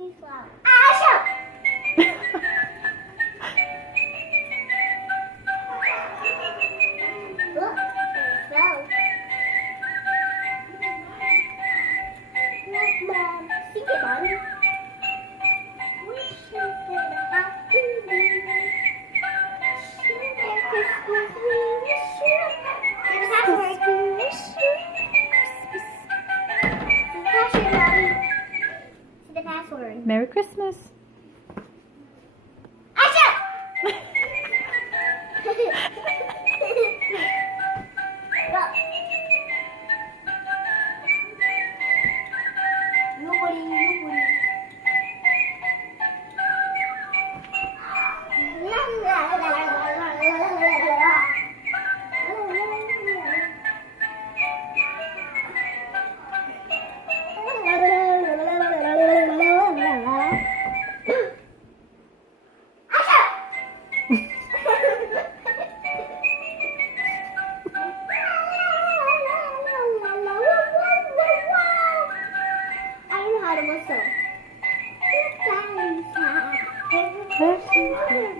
He's loud. Ah, look, it fell. Look, Mom. Sing it, Mommy. Wish you a happy new year. Wish you a Merry Christmas. We wish you a Merry Christmas. We wish you a Merry Christmas. The password, Mommy. See the password. Merry Christmas.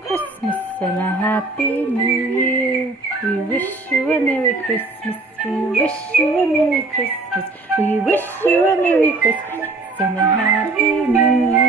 Christmas and a Happy New Year. We wish you a Merry Christmas. We wish you a Merry Christmas. We wish you a Merry Christmas and a Happy New Year.